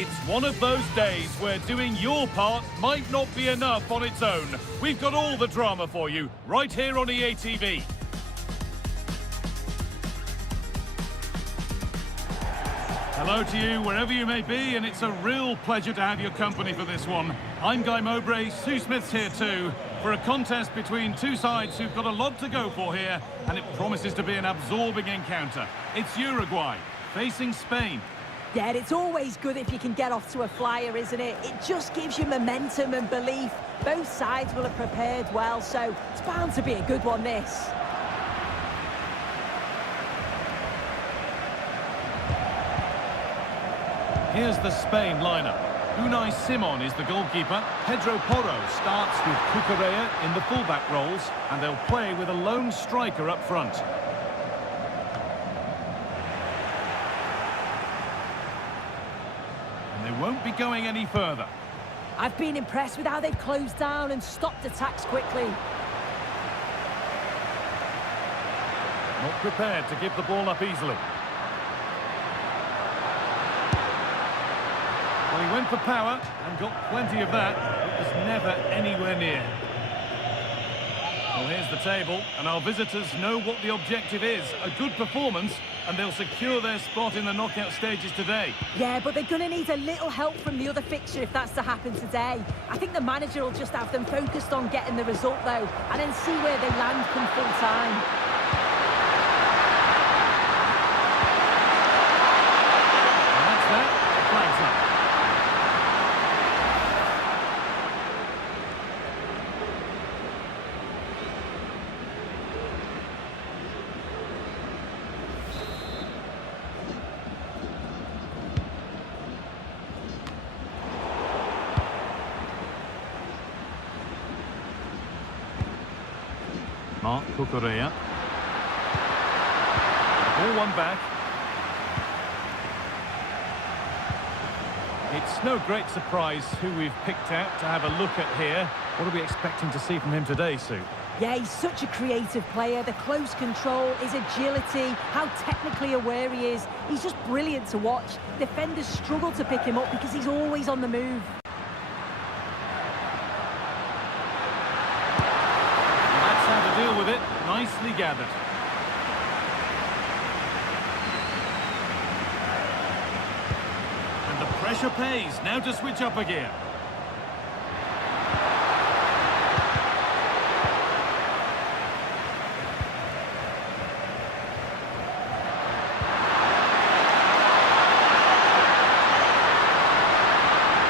It's one of those days where doing your part might not be enough on its own. We've got all the drama for you, right here on EA TV. Hello to you, wherever you may be, and it's a real pleasure to have your company for this one. I'm Guy Mowbray, Sue Smith's here too, for a contest between two sides who've got a lot to go for here, and it promises to be an absorbing encounter. It's Uruguay, facing Spain. Yeah, it's always good if you can get off to a flyer, isn't it? It just gives you momentum and belief. Both sides will have prepared well, so it's bound to be a good one, this. Here's the Spain lineup. Unai Simon is the goalkeeper. Pedro Porro starts with Cucurella in the fullback roles, and they'll play with a lone striker up front. And they won't be going any further. I've been impressed with how they've closed down and stopped attacks quickly. Not prepared to give the ball up easily. Well, he went for power and got plenty of that. It was never anywhere near. Well, here's the table, and our visitors know what the objective is. A good performance, and they'll secure their spot in the knockout stages today. Yeah, but they're going to need a little help from the other fixture if that's to happen today. I think the manager will just have them focused on getting the result, though, and then see where they land come full time. And that's that. The flag's up. Marc Cucurella. Ball one back. It's no great surprise who we've picked out to have a look at here. What are we expecting to see from him today, Sue? Yeah, he's such a creative player. The close control, his agility, how technically aware he is. He's just brilliant to watch. Defenders struggle to pick him up because he's always on the move. How to deal with it, nicely gathered. And the pressure pays, now to switch up a gear.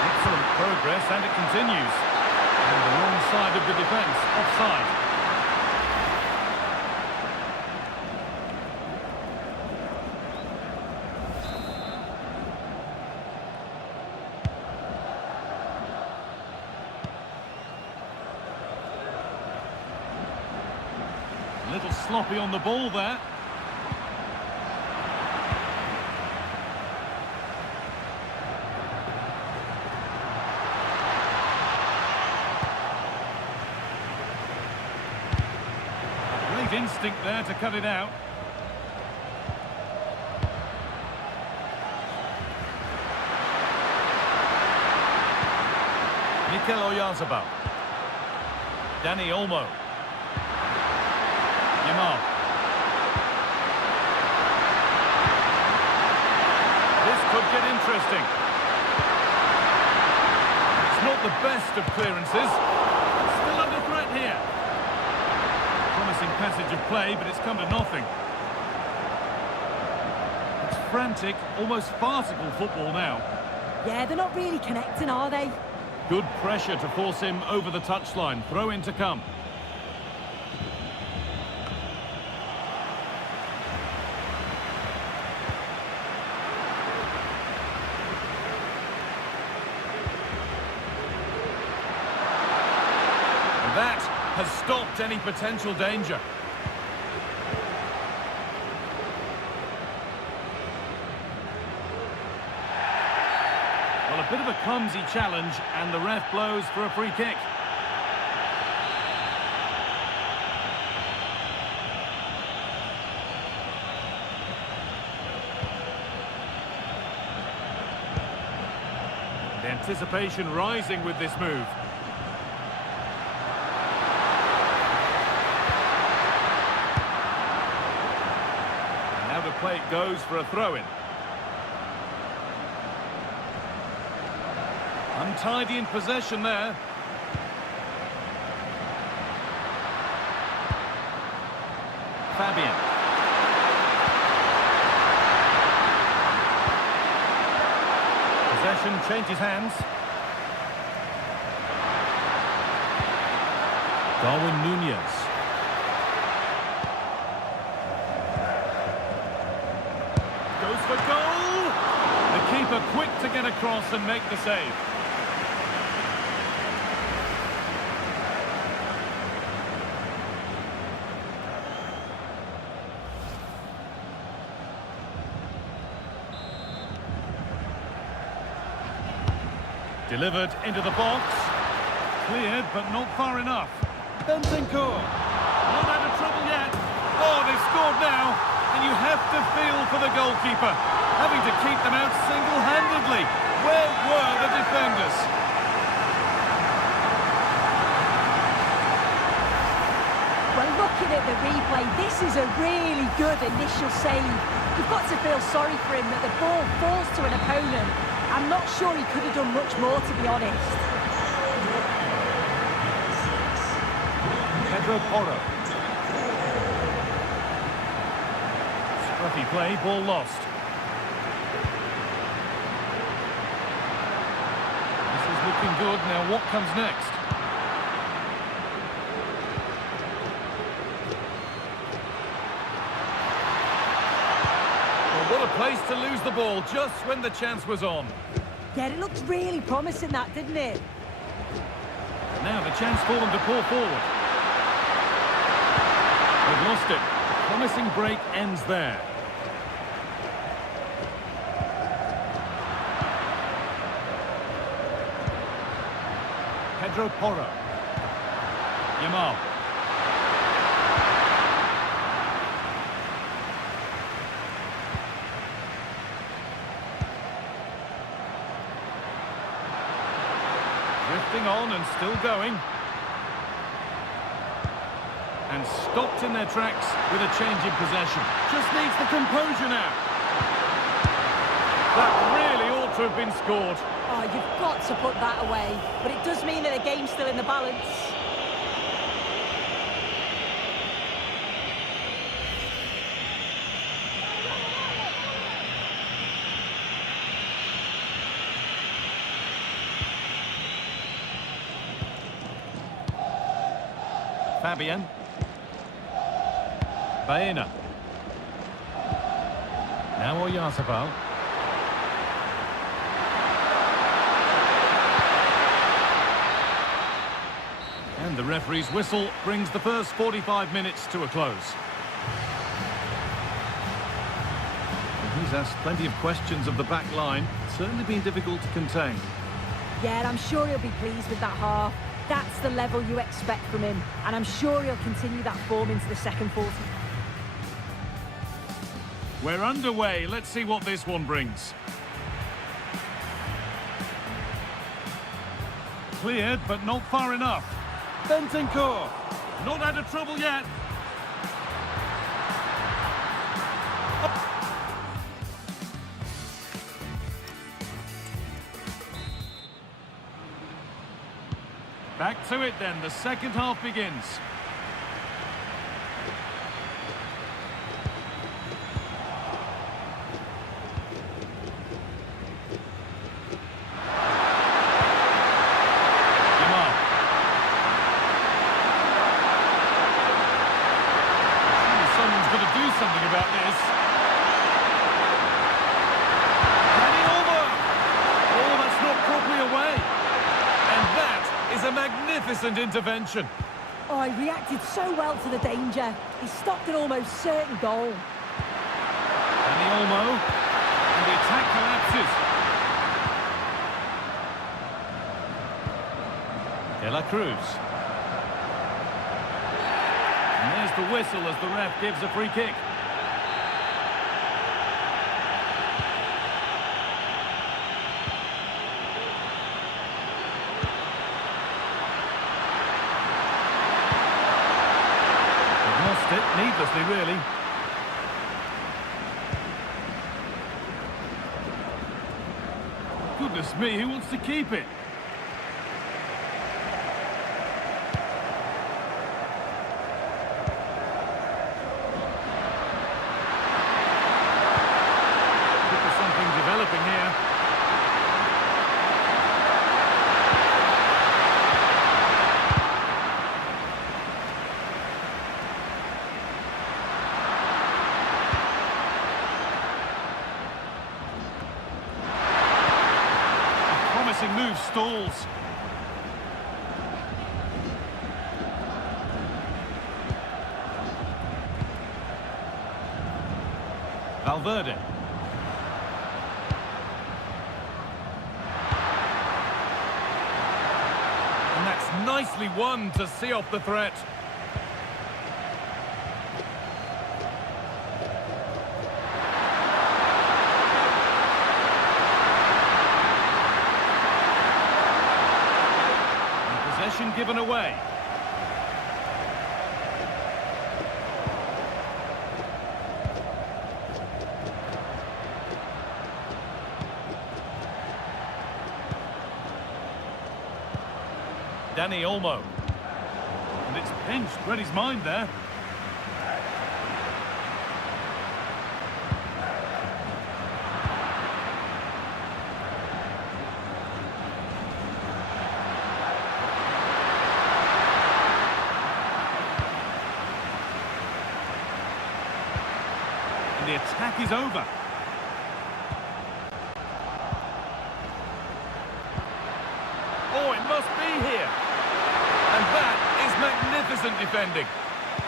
Excellent progress, and it continues. And the wrong side of the defence, offside. A little sloppy on the ball there. Great instinct there to cut it out. Mikel Oyarzabal. Dani Olmo. Yamal. This could get interesting. It's not the best of clearances. Still under threat here. Promising passage of play, but it's come to nothing. It's frantic, almost farcical football now. Yeah, they're not really connecting, are they? Good pressure to force him over the touchline. Throw in to come. That has stopped any potential danger. Well, a bit of a clumsy challenge, and the ref blows for a free kick. Anticipation rising with this move. And now the play goes for a throw-in. Untidy in possession there. Fabian. Possession changes hands. Darwin Nunez. Goes for goal! The keeper quick to get across and make the save. Delivered into the box. Cleared, but not far enough. Bentancur. Not out of trouble yet. Oh, they've scored now. And you have to feel for the goalkeeper. Having to keep them out single-handedly. Where were the defenders? Well, looking at the replay, this is a really good initial save. You've got to feel sorry for him that the ball falls to an opponent. I'm not sure he could have done much more, to be honest. Pedro Porro. Scruffy play, ball lost. This is looking good. Now what comes next? Well, what a place to lose the ball just when the chance was on. Yeah, it looks really promising, that, didn't it? Now the chance for them to pull forward. They've lost it. The promising break ends there. Pedro Porro. Yamal. Drifting on and still going. And stopped in their tracks with a change in possession. Just needs the composure now. That really ought to have been scored. Oh, you've got to put that away. But it does mean that the game's still in the balance. Fabian. Baena. Now Oyarzabal. And the referee's whistle brings the first 45 minutes to a close. And he's asked plenty of questions of the back line. It's certainly been difficult to contain. Yeah, and I'm sure he'll be pleased with that half. That's the level you expect from him, and I'm sure he'll continue that form into the second 40. We're underway. Let's see what this one brings. Cleared, but not far enough. Bentancur. Not out of trouble yet. Back to it then, the second half begins. Yamal. Someone's got to do something about this. Oh, that's not properly away. And that is a magnificent intervention. Oh, he reacted so well to the danger. He stopped an almost certain goal. And the Olmo. And the attack collapses. De La Cruz. And there's the whistle as the ref gives a free kick. Lost it, needlessly, really. Goodness me, who wants to keep it? Could be something developing here. Promising move stalls. Valverde. And that's nicely won to see off the threat. Possession given away. Dani Olmo. And it's pinched, read his mind there. The attack is over. Oh, it must be here. And that is magnificent defending.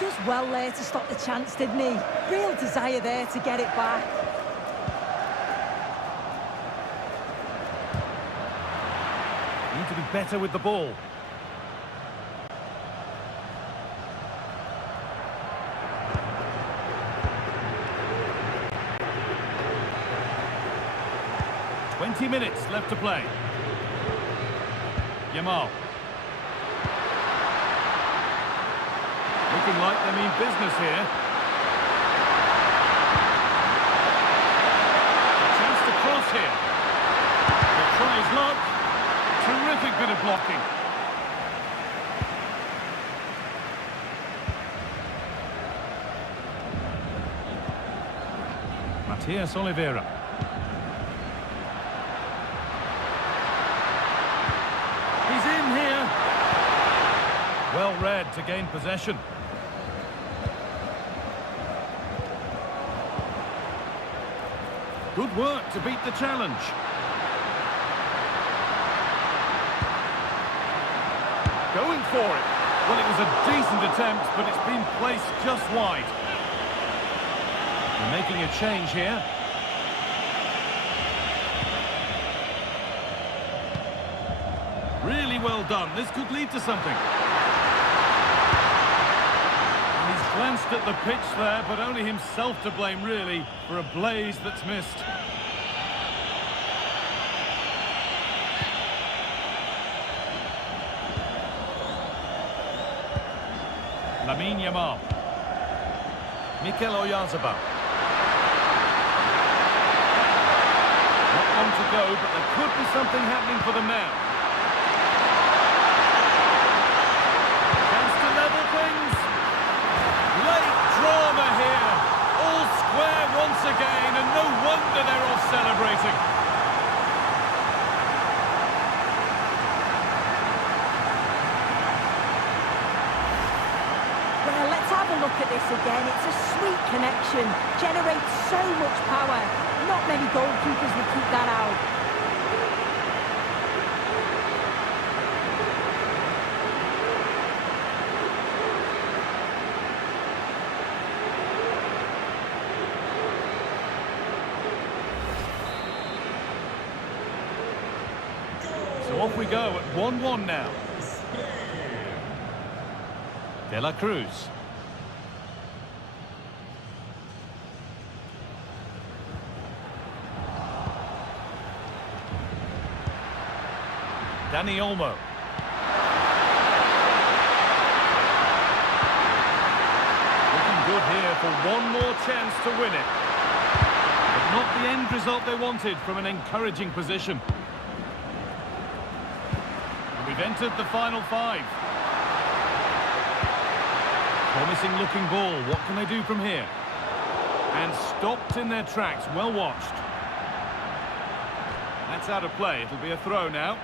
Does well there to stop the chance, didn't he? Real desire there to get it back. Need to be better with the ball. Minutes left to play. Yamal. Looking like they mean business here. A chance to cross here. They'll try his luck. Terrific bit of blocking. Matias Oliveira. Well read to gain possession. Good work to beat the challenge. Going for it. Well, it was a decent attempt, but it's been placed just wide. They're making a change here. Really well done. This could lead to something. Glanced at the pitch there, but only himself to blame, really, for a blaze that's missed. Lamine Yamal. Mikel Oyarzabal. Not long to go, but there could be something happening for them now. Chance to level things. Late drama here. All square once again, and no wonder they're off celebrating. Well, let's have a look at this again. It's a sweet connection. Generates so much power. Not many goalkeepers would keep that out. So off we go at 1-1 now. De La Cruz. Dani Olmo. Looking forward here for one more chance to win it. But not the end result they wanted from an encouraging position. And we've entered the final 5. Promising looking ball. What can they do from here? And stopped in their tracks. Well watched. That's out of play. It'll be a throw now.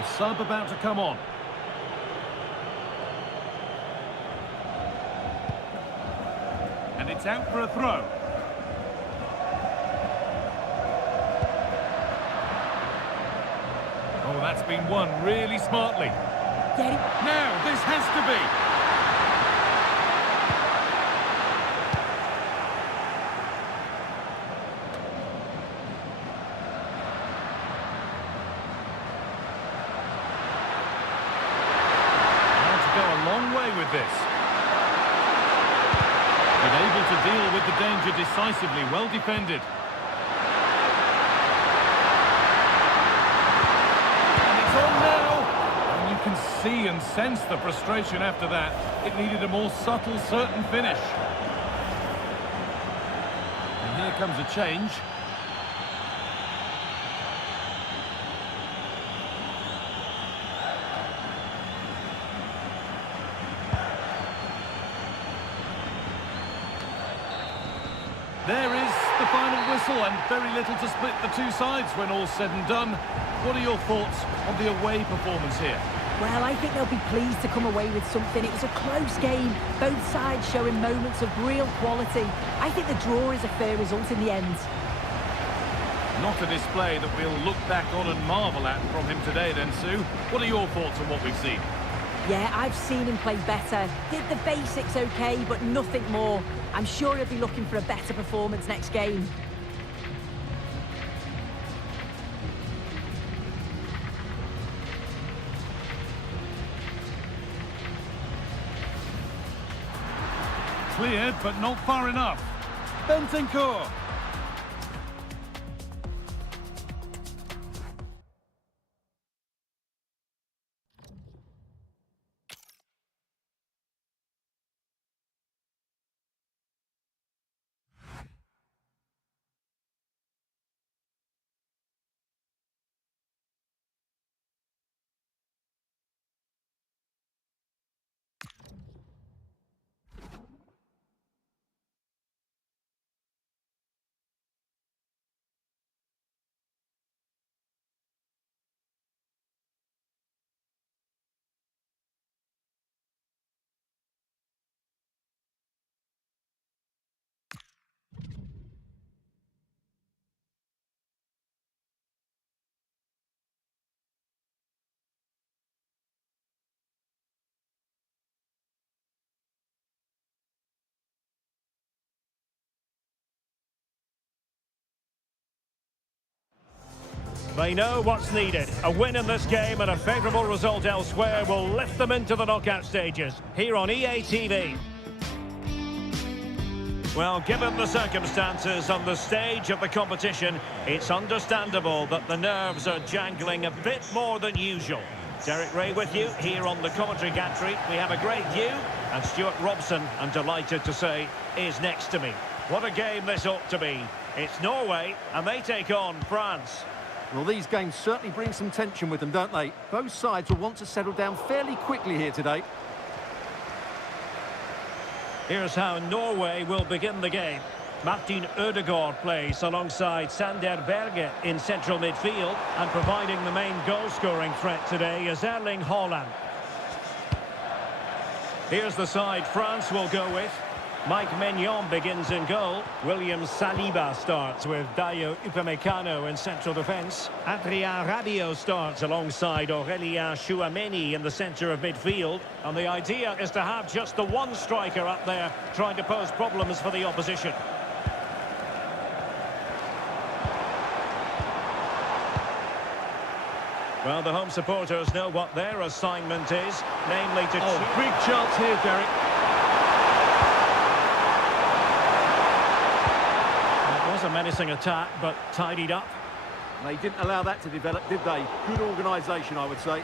A sub about to come on. And it's out for a throw. Oh, that's been won really smartly. Get it. Now, this has to be. Now to go a long way with this. Been able to deal with the danger decisively, well defended. And it's on now. And you can see and sense the frustration after that. It needed a more subtle, certain finish. And here comes a change. There is the final whistle, and very little to split the two sides when all's said and done. What are your thoughts on the away performance here? Well, I think they'll be pleased to come away with something. It was a close game, both sides showing moments of real quality. I think the draw is a fair result in the end. Not a display that we'll look back on and marvel at from him today then, Sue. What are your thoughts on what we've seen? Yeah, I've seen him play better. Did the basics okay, but nothing more. I'm sure he'll be looking for a better performance next game. Cleared, but not far enough. Bentancur. They know what's needed. A win in this game and a favourable result elsewhere will lift them into the knockout stages. Here on EA TV. Well, given the circumstances on the stage of the competition, it's understandable that the nerves are jangling a bit more than usual. Derek Ray with you here on the commentary gantry. We have a great view, and Stuart Robson, I'm delighted to say, is next to me. What a game this ought to be. It's Norway, and they take on France. Well, these games certainly bring some tension with them, don't they? Both sides will want to settle down fairly quickly here today. Here's how Norway will begin the game. Martin Ødegaard plays alongside Sander Berge in central midfield, and providing the main goal-scoring threat today is Erling Haaland. Here's the side France will go with. Mike Maignan begins in goal. William Saliba starts with Dayo Upamecano in central defence. Adrien Rabiot starts alongside Aurélien Tchouameni in the centre of midfield. And the idea is to have just the one striker up there trying to pose problems for the opposition. Well, the home supporters know what their assignment is, namely to... Oh, big chance here, Derek. A menacing attack, but tidied up. They didn't allow that to develop, did they? Good organisation, I would say.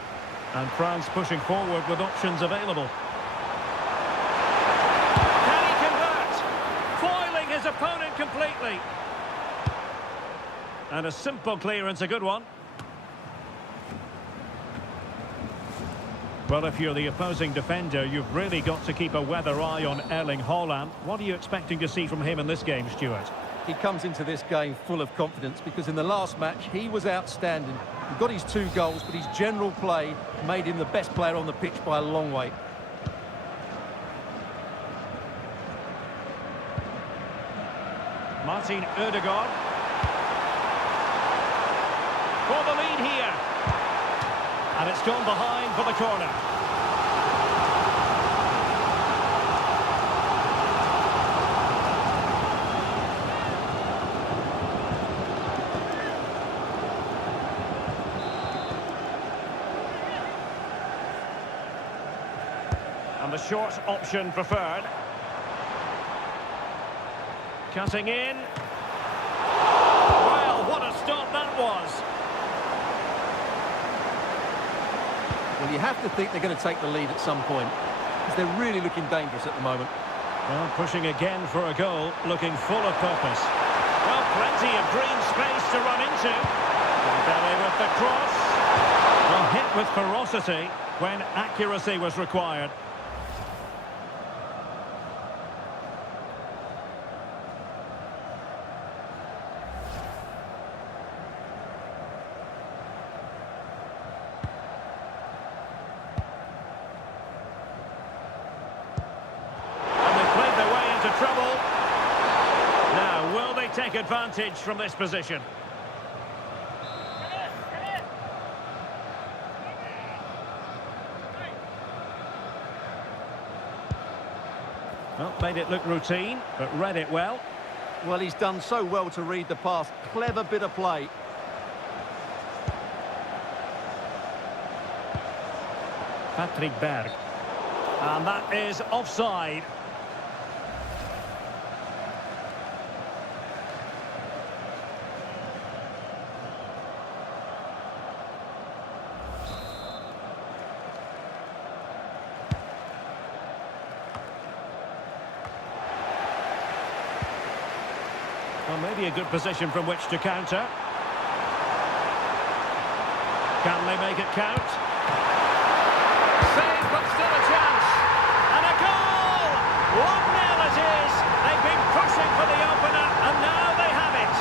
And France pushing forward with options available. completely. And a simple clearance, a good one. Well, if you're the opposing defender, you've really got to keep a weather eye on Erling Haaland. What are you expecting to see from him in this game, Stuart? He comes into this game full of confidence because in the last match, he was outstanding. He got his 2 goals, but his general play made him the best player on the pitch by a long way. Martin Ødegaard. For the lead here. And it's gone behind for the corner. And the short option preferred. Cutting in. Well, what a stop that was. Well, you have to think they're going to take the lead at some point, because they're really looking dangerous at the moment. Well, pushing again for a goal, looking full of purpose. Well, plenty of green space to run into. Belly with the cross. Well, hit with ferocity when accuracy was required. Trouble. Now, will they take advantage from this position? Well, made it look routine, but read it well. Well, he's done so well to read the pass. Clever bit of play. Patrick Berg. And that is offside. Well, maybe a good position from which to counter. Can they make it count? Save, but still a chance. And a goal! 1-0 it is. They've been pushing for the opener, and now they have it.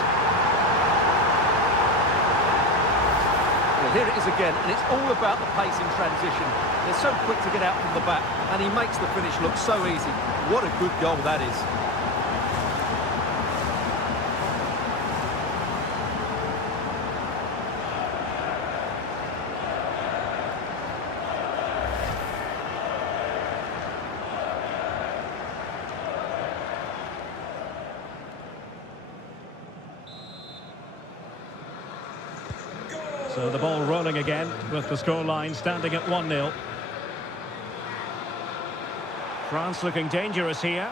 Well, here it is again, and it's all about the pace in transition. They're so quick to get out from the back, and he makes the finish look so easy. What a good goal that is. So the ball rolling again with the scoreline standing at 1-0. France looking dangerous here.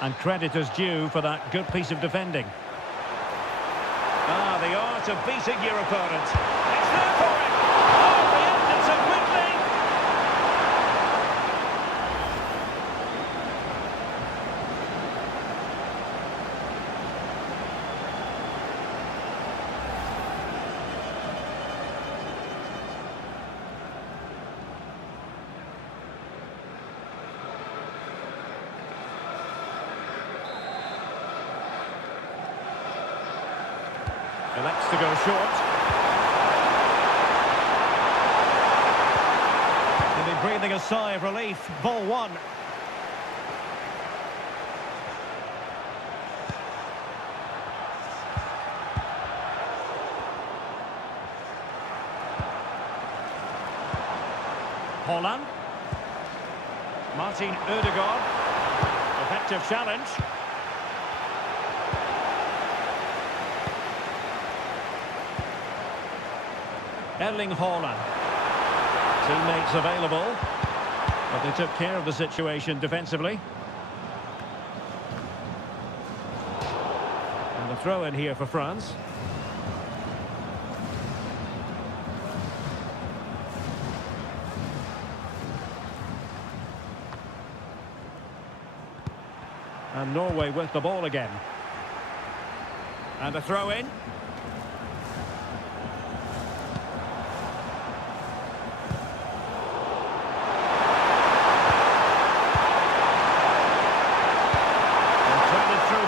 And credit is due for that good piece of defending. Ah, the art of beating your opponent. It's there for him! Oh, reacted so quickly! Elects to go short. They'll be breathing a sigh of relief. Ball one. Haaland. Martin Ødegaard. Effective challenge. Erling Haaland. Teammates available, but they took care of the situation defensively. And a throw in here for France. And Norway with the ball again. And a throw in.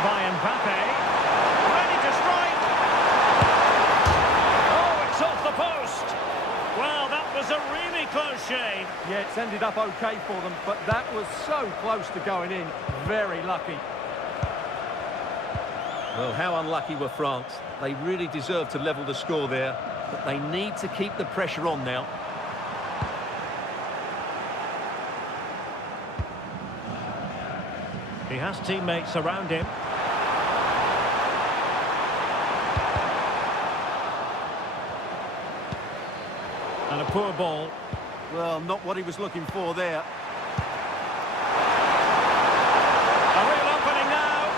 By Mbappe, ready to strike. Oh, it's off the post. Well, that was a really close shave. Yeah, it's ended up okay for them, but that was so close to going in. Very lucky. Well, how unlucky were France? They really deserve to level the score there, but they need to keep the pressure on now. He has teammates around him. And a poor ball. Well, not what he was looking for there. A real opening now.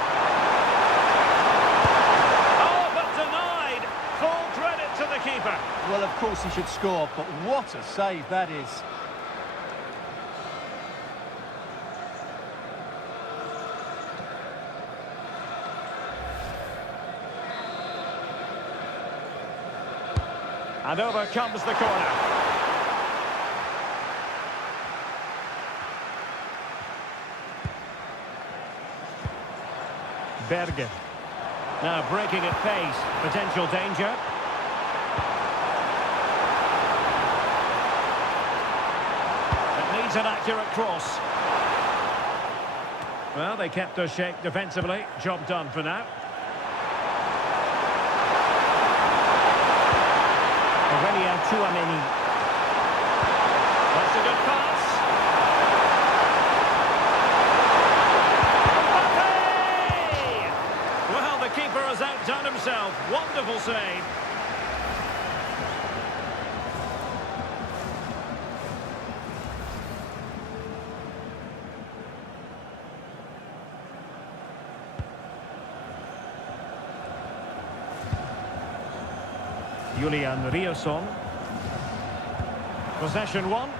Oh, but denied. Full credit to the keeper. Well, of course he should score, but what a save that is. And over comes the corner. Bergen. Now breaking at pace. Potential danger. It needs an accurate cross. Well, they kept their shape defensively. Job done for now. Chouameni. That's a good pass. Mbappe! Well, the keeper has outdone himself. Wonderful save. Julian Rierson. Possession one.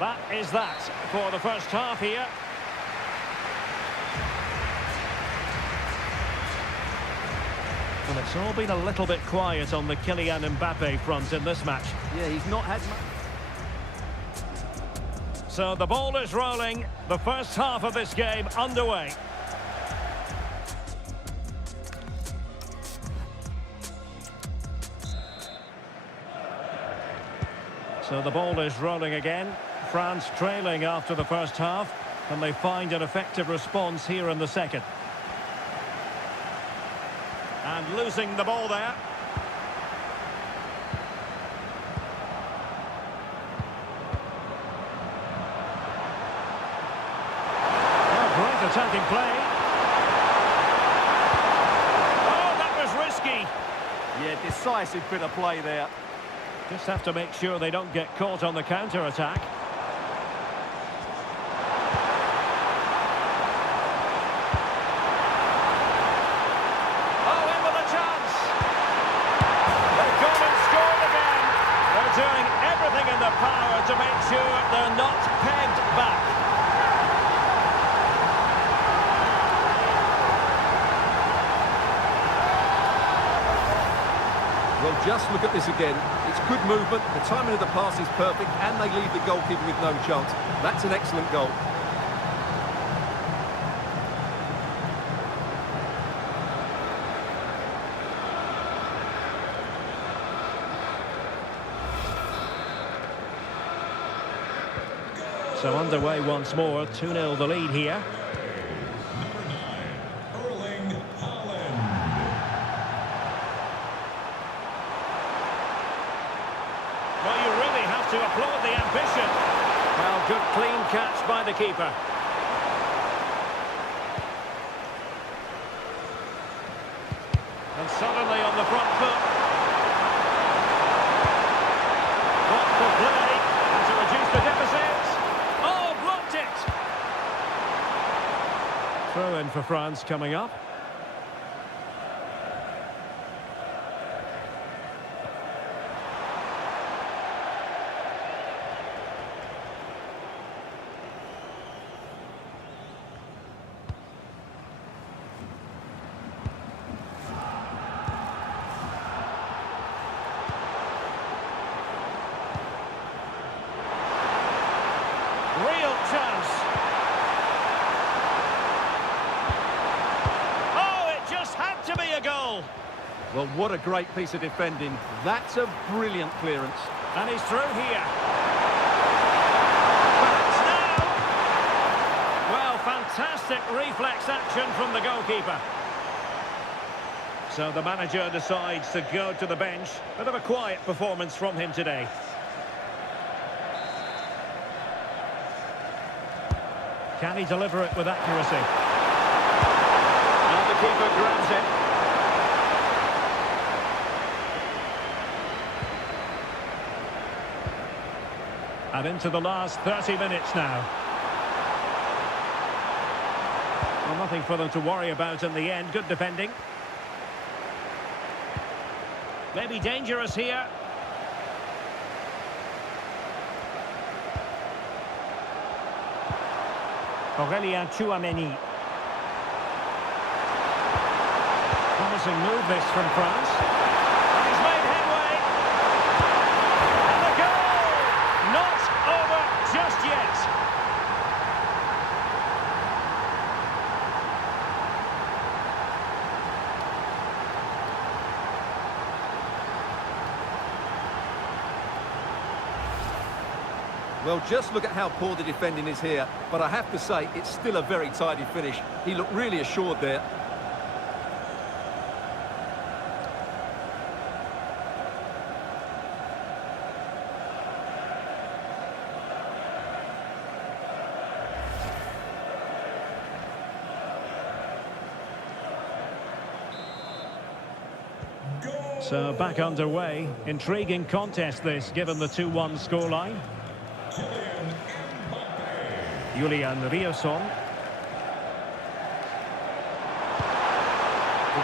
That is that for the first half here. Well, it's all been a little bit quiet on the Kylian Mbappe front in this match. Yeah, he's not had much. So the ball is rolling. The first half of this game underway. So the ball is rolling again. France trailing after the first half, and they find an effective response here in the second. And losing the ball there. Oh, great attacking play. Oh, that was risky. Yeah, decisive bit of play there. Just have to make sure they don't get caught on the counter-attack. Oh, in with a chance! They've gone and scored again. They're doing everything in their power to make sure they're not pegged back. Well, just look at this again. It's good movement, the timing of the pass is perfect, and they leave the goalkeeper with no chance. That's an excellent goal. So underway once more, 2-0 the lead here. Well, you really have to applaud the ambition. Well, good clean catch by the keeper. And suddenly on the front foot. Thoughtful play, and to reduce the deficit. Oh, blocked it! Throw in for France coming up. Well, what a great piece of defending. That's a brilliant clearance. And he's through here. Perhaps now. Well, fantastic reflex action from the goalkeeper. So the manager decides to go to the bench. Bit of a quiet performance from him today. Can he deliver it with accuracy? And the keeper grabs it. And into the last 30 minutes now. Well, nothing for them to worry about in the end. Good defending. Maybe dangerous here. Aurélien Tchouameni. Promising move this from France. And he's made headway. And the goal! Not over just yet. Well, just look at how poor the defending is here. But I have to say, it's still a very tidy finish. He looked really assured there. So back underway. Intriguing contest this, given the 2-1 scoreline. Julian Rioson.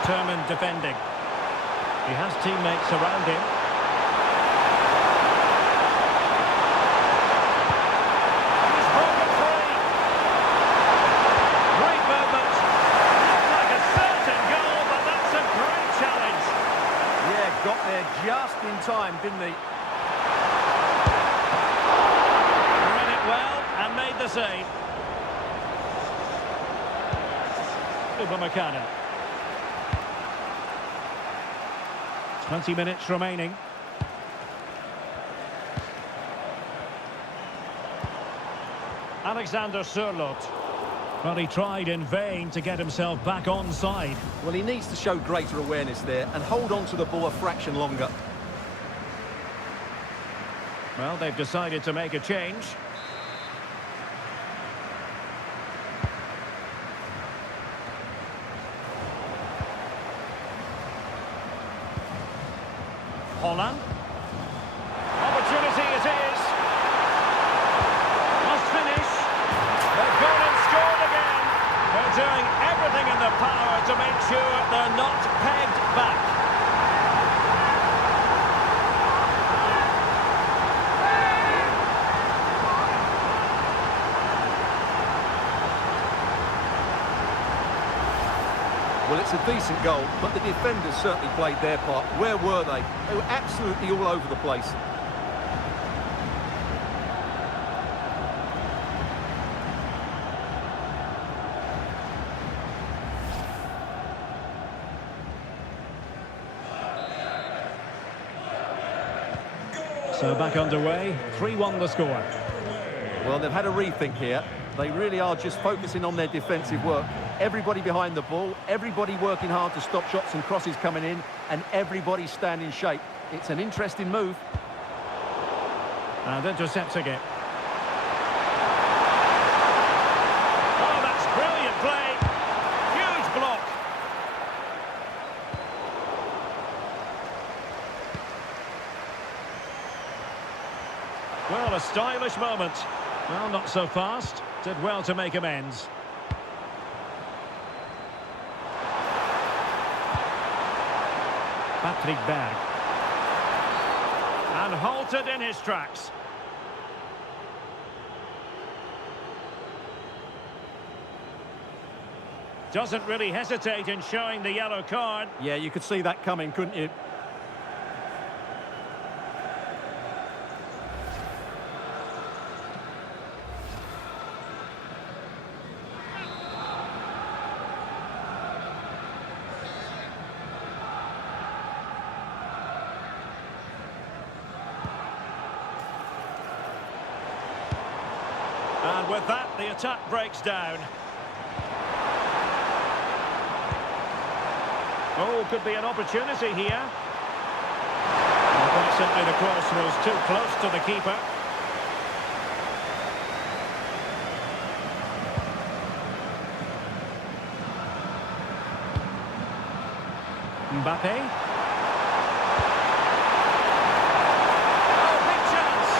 Determined defending. He has teammates around him. He's broken free. Great movement. Looked like a certain goal, but that's a great challenge. Yeah, got there just in time, didn't he? Read it well and made the save. Upamecano. 20 minutes remaining. Alexander Sørloth. Well, he tried in vain to get himself back on side. Well, he needs to show greater awareness there and hold on to the ball a fraction longer. Well, they've decided to make a change. Holland. Opportunity it is. Must finish. They've gone and scored again. They're doing everything in their power to make sure they're not pegged back. Well, it's a decent goal, but the defenders certainly played their part. Where were they? They were absolutely all over the place. So back underway, 3-1 the score. Well, they've had a rethink here. They really are just focusing on their defensive work. Everybody behind the ball, everybody working hard to stop shots and crosses coming in, and everybody stand in shape. It's an interesting move. And intercepting it. Oh, that's brilliant play. Huge block. Well, a stylish moment. Well, not so fast. Did well to make amends. Patrick Berg. And halted in his tracks. Doesn't really hesitate in showing the yellow card. Yeah, you could see that coming, couldn't you? And with that, the attack breaks down. Oh, could be an opportunity here. Well, quite simply, the cross was too close to the keeper. Mbappe. Oh, big chance.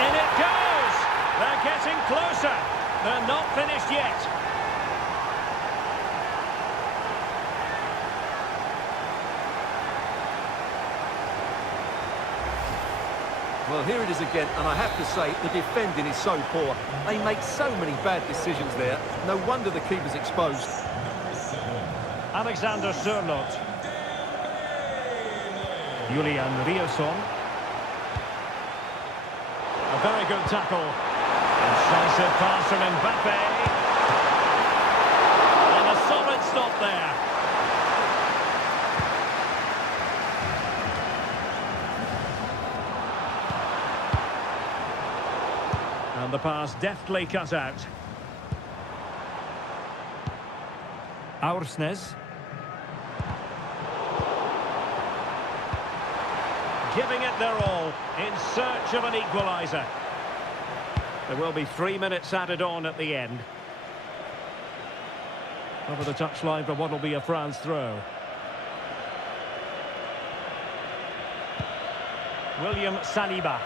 In it goes. They're getting closer. They're not finished yet. Well, here it is again, and I have to say, the defending is so poor. They make so many bad decisions there. No wonder the keeper's exposed. Alexander Sørloth. Julian Riosson. A very good tackle. Incisive pass from Mbappe. And a solid stop there. And the pass deftly cut out. Aursnes. Giving it their all in search of an equaliser. There will be 3 minutes added on at the end. Over the touchline for what will be a France throw. William Saliba.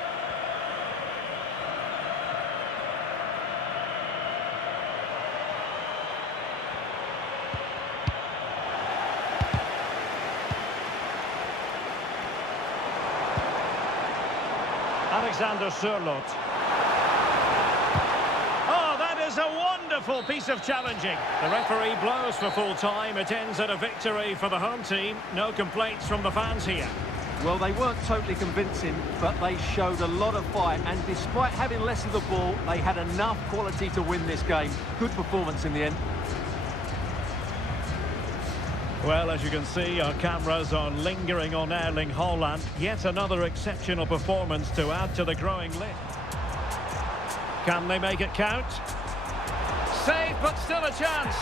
Alexander Sørloth. Oh, that is a wonderful piece of challenging. The referee blows for full time. It ends at a victory for the home team. No complaints from the fans here. Well, they weren't totally convincing, but they showed a lot of fight, and despite having less of the ball, they had enough quality to win this game. Good performance in the end. Well, as you can see, our cameras are lingering on Erling Haaland. Yet another exceptional performance to add to the growing list. Can they make it count? Save, but still a chance.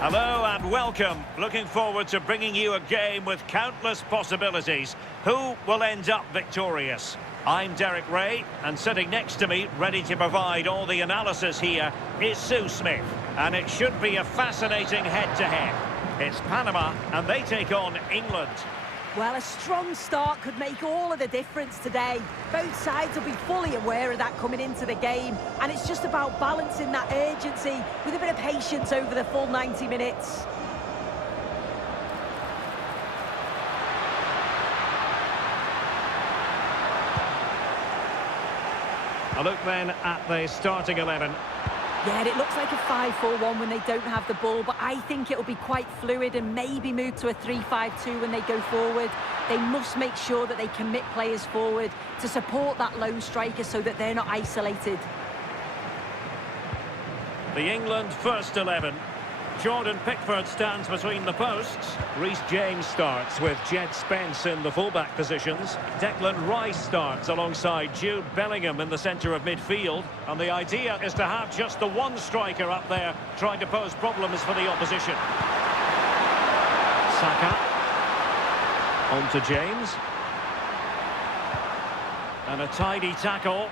Hello and welcome. Looking forward to bringing you a game with countless possibilities. Who will end up victorious? I'm Derek Ray, and sitting next to me, ready to provide all the analysis here, is Sue Smith. And it should be a fascinating head-to-head. It's Panama, and they take on England. Well, a strong start could make all of the difference today. Both sides will be fully aware of that coming into the game, and it's just about balancing that urgency with a bit of patience over the full 90 minutes. A look then at the starting 11. Yeah, it looks like a 5-4-1 when they don't have the ball, but I think it'll be quite fluid and maybe move to a 3-5-2 when they go forward. They must make sure that they commit players forward to support that lone striker so that they're not isolated. The England first 11. Jordan Pickford stands between the posts. Reece James starts with Jed Spence in the fullback positions. Declan Rice starts alongside Jude Bellingham in the centre of midfield. And the idea is to have just the one striker up there trying to pose problems for the opposition. Saka. On to James. And a tidy tackle.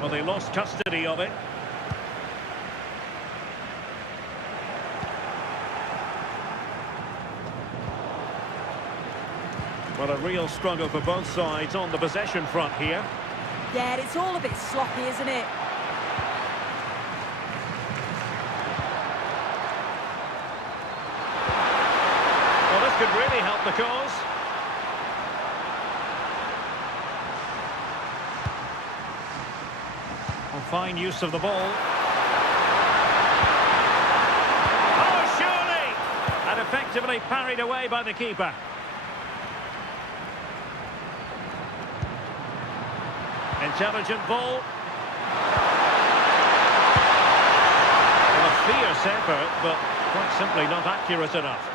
Well, they lost custody of it. Well, a real struggle for both sides on the possession front here. Yeah, it's all a bit sloppy, isn't it? Well, this could really help the cause. Well, fine use of the ball. Oh, surely! And effectively parried away by the keeper. Intelligent ball. Well, a fierce effort, but quite simply not accurate enough.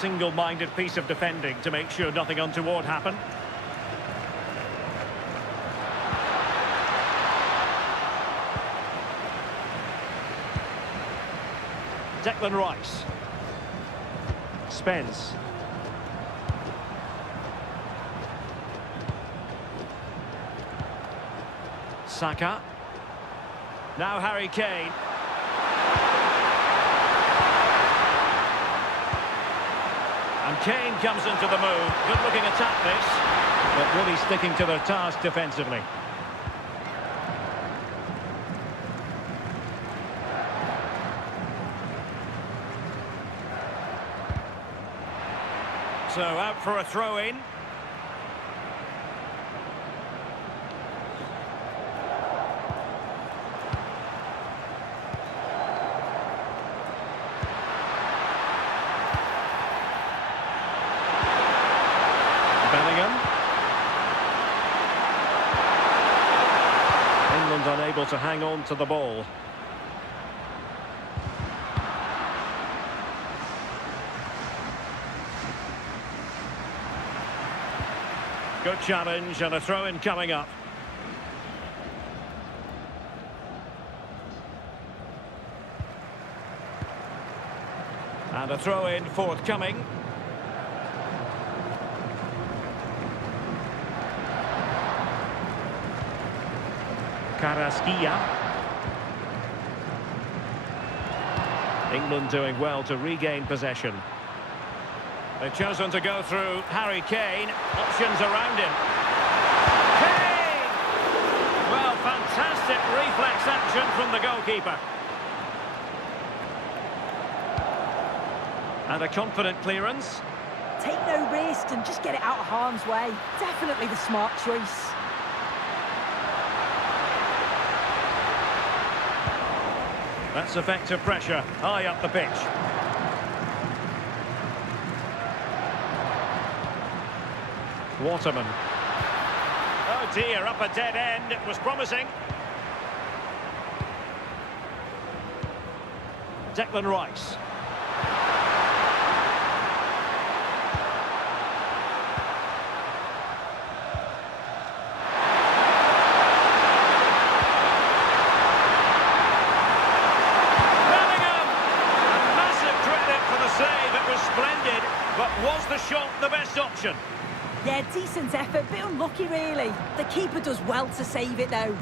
Single-minded piece of defending to make sure nothing untoward happened. Declan Rice. Spence. Saka. Now Harry Kane. And Kane comes into the move. Good-looking attack, this. But really sticking to their task defensively. So out for a throw-in. England unable to hang on to the ball. Good challenge and a throw-in coming up. And a throw-in forthcoming. Carrasquilla. England doing well to regain possession. They've chosen to go through Harry Kane. Options around him. Kane! Well, fantastic reflex action from the goalkeeper. And a confident clearance. Take no risk and just get it out of harm's way. Definitely the smart choice. That's effective pressure, high up the pitch. Waterman. Oh dear, up a dead end. It was promising. Declan Rice. Splendid, but was the shot the best option? Yeah, decent effort, bit unlucky really. The keeper does well to save it though.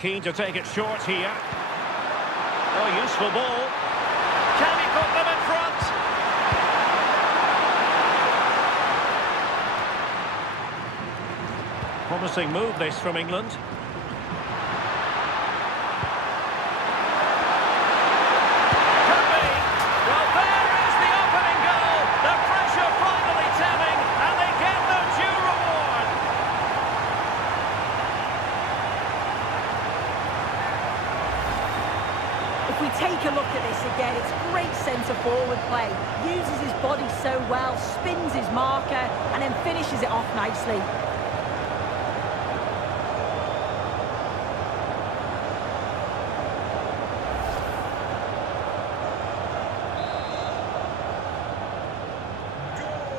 Keen to take it short here. Oh, useful ball. Can he put them in front? Promising move this from England. Take a look at this again. It's great centre-forward play. Uses his body so well, spins his marker, and then finishes it off nicely.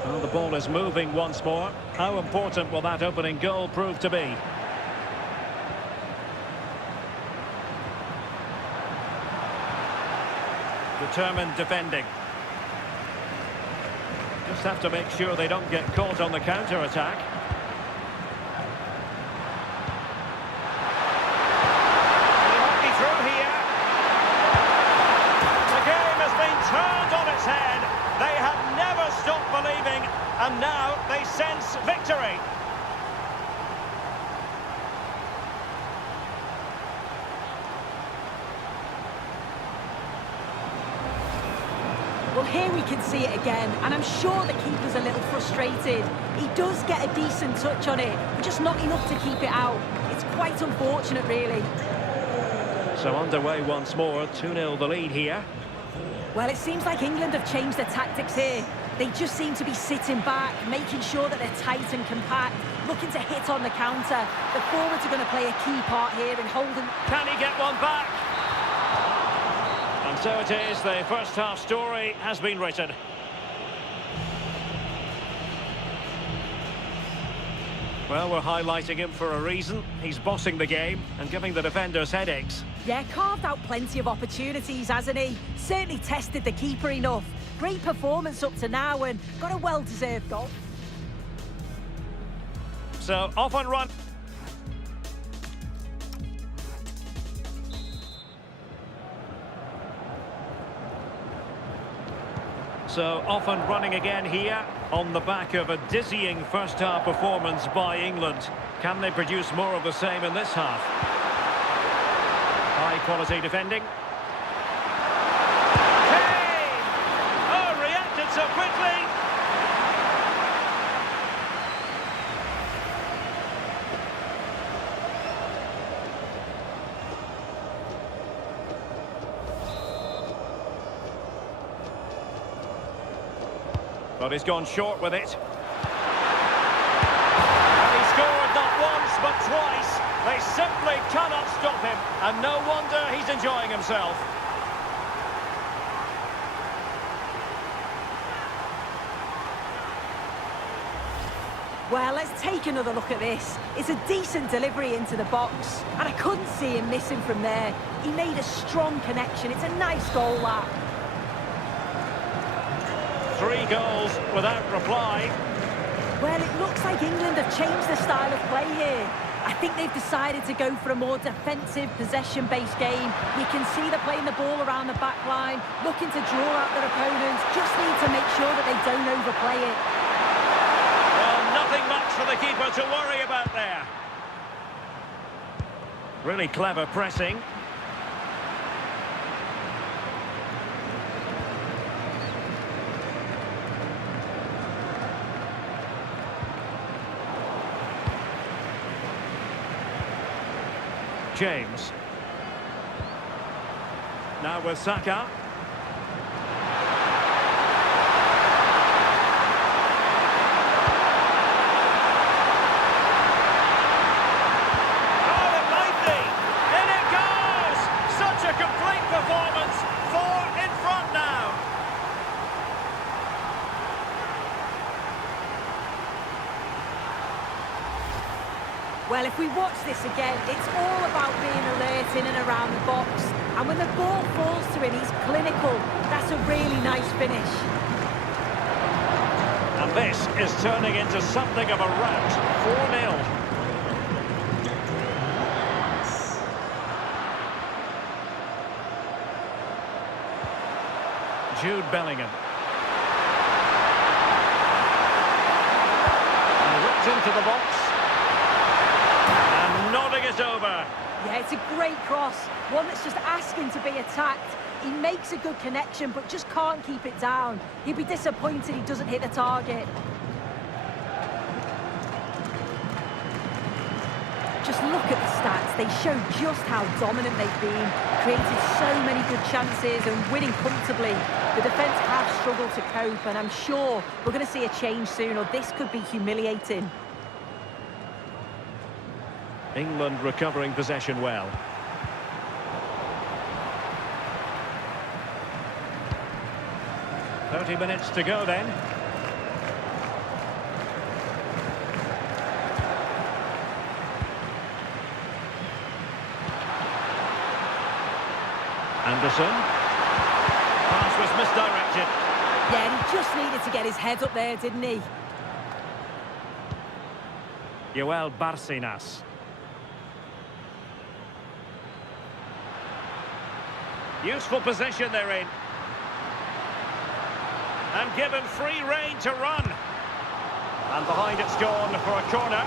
Well, the ball is moving once more. How important will that opening goal prove to be? Determined defending. Just have to make sure they don't get caught on the counter-attack. He might be through here. The game has been turned on its head. They have never stopped believing, and now they sense victory. Well, here we can see it again, and I'm sure the keeper's a little frustrated. He does get a decent touch on it, but just not enough to keep it out. It's quite unfortunate, really. So underway once more, 2-0 the lead here. Well, it seems like England have changed their tactics here. They just seem to be sitting back, making sure that they're tight and compact, looking to hit on the counter. The forwards are going to play a key part here in holding... Can he get one back? And so it is, the first half story has been written. Well, we're highlighting him for a reason. He's bossing the game and giving the defenders headaches. Yeah, carved out plenty of opportunities, hasn't he? Certainly tested the keeper enough. Great performance up to now and got a well-deserved goal. So, off and run. So, off and running again here on the back of a dizzying first-half performance by England. Can they produce more of the same in this half? High-quality defending. Kane! Oh, reacted so quickly! But he's gone short with it. And he scored not once, but twice. They simply cannot stop him. And no wonder he's enjoying himself. Well, let's take another look at this. It's a decent delivery into the box, and I couldn't see him missing from there. He made a strong connection. It's a nice goal, that. 3 goals without reply. Well, it looks like England have changed their style of play here. I think they've decided to go for a more defensive, possession-based game. You can see they're playing the ball around the back line, looking to draw out their opponents. Just need to make sure that they don't overplay it. Well, nothing much for the keeper to worry about there. Really clever pressing. James. Now with Saka. Oh, it might be. In it goes! Such a complete performance. 4 in front now. Well, if we watch this again, it's all about being alert in and around the box. And when the ball falls to him, he's clinical. That's a really nice finish. And this is turning into something of a rout. 4-0. Jude Bellingham. And whipped into the box. And nodding it over. Yeah, it's a great cross. One that's just asking to be attacked. He makes a good connection, but just can't keep it down. He'd be disappointed he doesn't hit the target. Just look at the stats. they show just how dominant they've been, created so many good chances and winning comfortably. The defence have struggled to cope, and I'm sure we're going to see a change soon, or this could be humiliating. England recovering possession well. "30 minutes to go then. Anderson. Pass was misdirected. Yeah, and he just needed to get his head up there, didn't he? Joel Barcenas. Useful position they're in. And given free rein to run. And behind it's gone for a corner.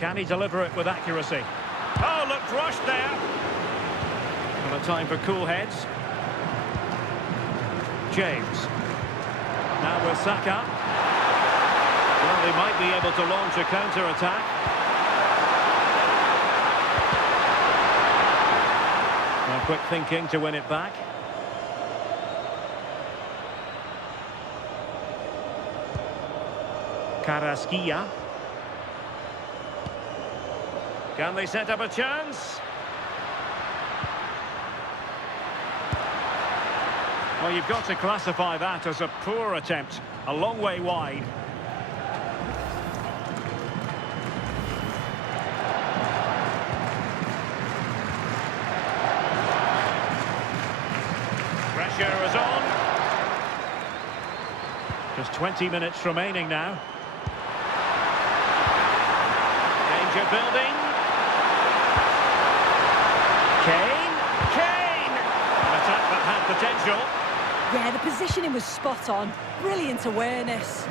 Can he deliver it with accuracy? Oh, looked rushed there. And a time for cool heads. James. Now with Saka. Well, they might be able to launch a counter-attack. Well, quick thinking to win it back. Carrasquilla. Can they set up a chance? Well, you've got to classify that as a poor attempt. A long way wide. Pressure is on. Just 20 minutes remaining now. Danger building. Kane! An attack that had potential. Yeah, the positioning was spot on. Brilliant awareness.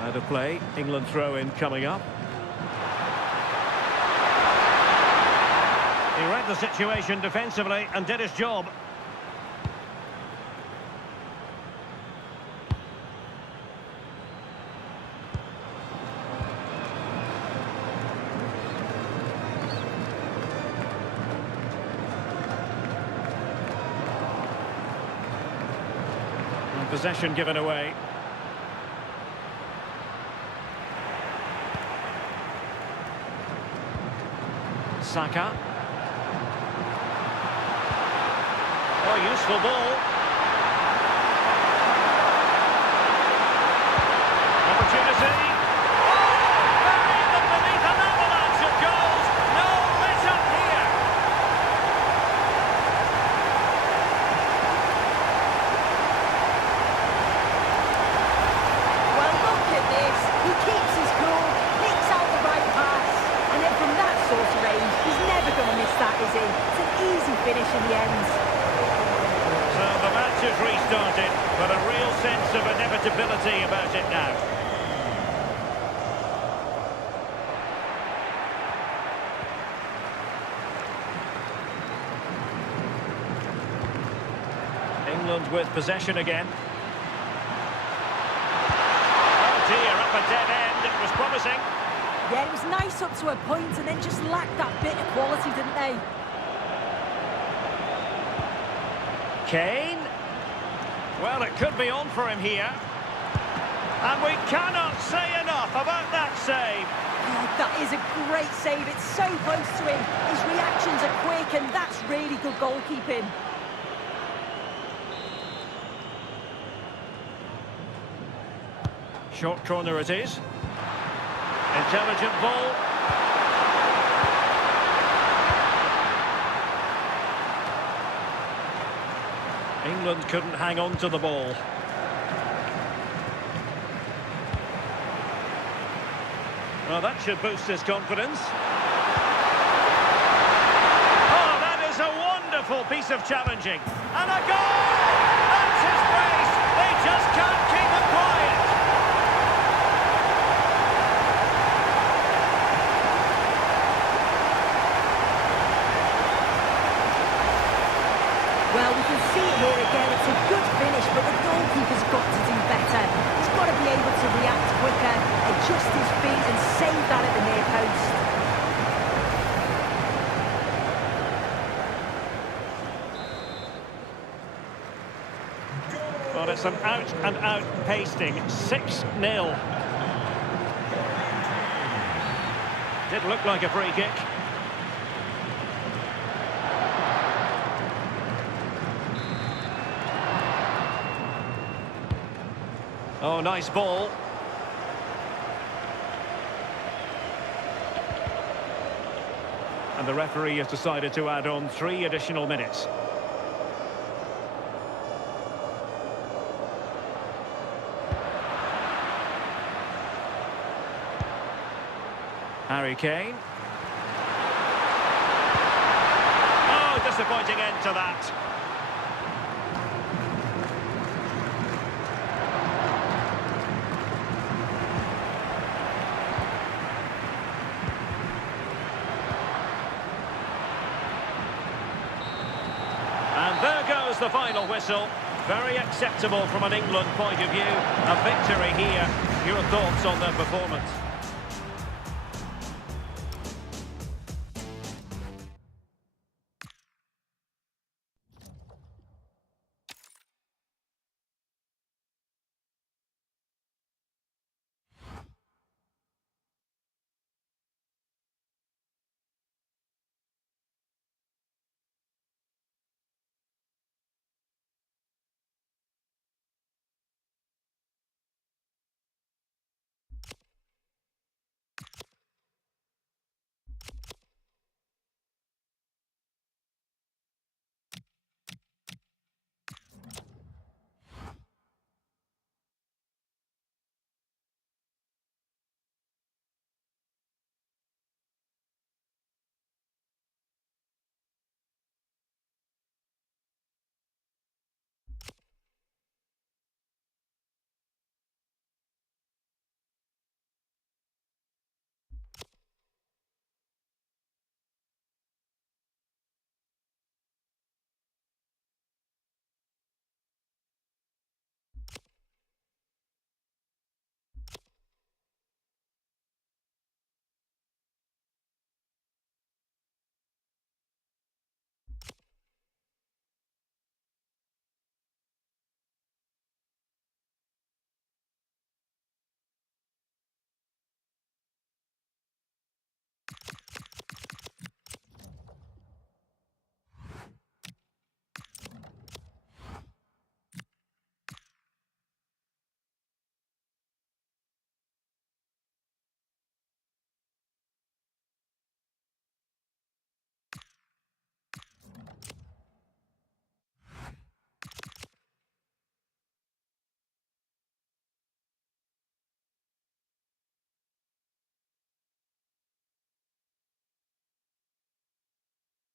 Out of play. England throw-in coming up. He read the situation defensively and did his job. Possession given away. Saka. Oh, useful ball. Opportunity. Buried them beneath an avalanche of goals. No let up here. Well, look at this. He keeps his cool, picks out the right pass, and then from that sort of range, he's never going to miss that, is he? It's an easy finish in the end. So the match has restarted, but a real sense of inevitability about it now. England with possession again. Oh dear, up a dead end. It was promising. Yeah, it was nice up to a point and then just lacked that bit of quality, didn't they? Kane. Well, it could be on for him here. And we cannot say enough about that save. Oh, that is a great save. It's so close to him. His reactions are quick, and that's really good goalkeeping. Short corner it is. Intelligent ball. England couldn't hang on to the ball. Well, that should boost his confidence. Powerful piece of challenging. And a goal! That's his brace! They just can't keep him quiet! Well, we can see it here again. It's a good finish, but the goalkeeper's got to do better. He's got to be able to react quicker, adjust his feet and save that at the near post. Well, it's an out-and-out pasting. 6-0. Did look like a free kick. Oh, nice ball. And the referee has decided to add on 3 additional minutes. Harry Kane. Oh, disappointing end to that. And there goes the final whistle. Very acceptable from an England point of view. A victory here. Your thoughts on their performance?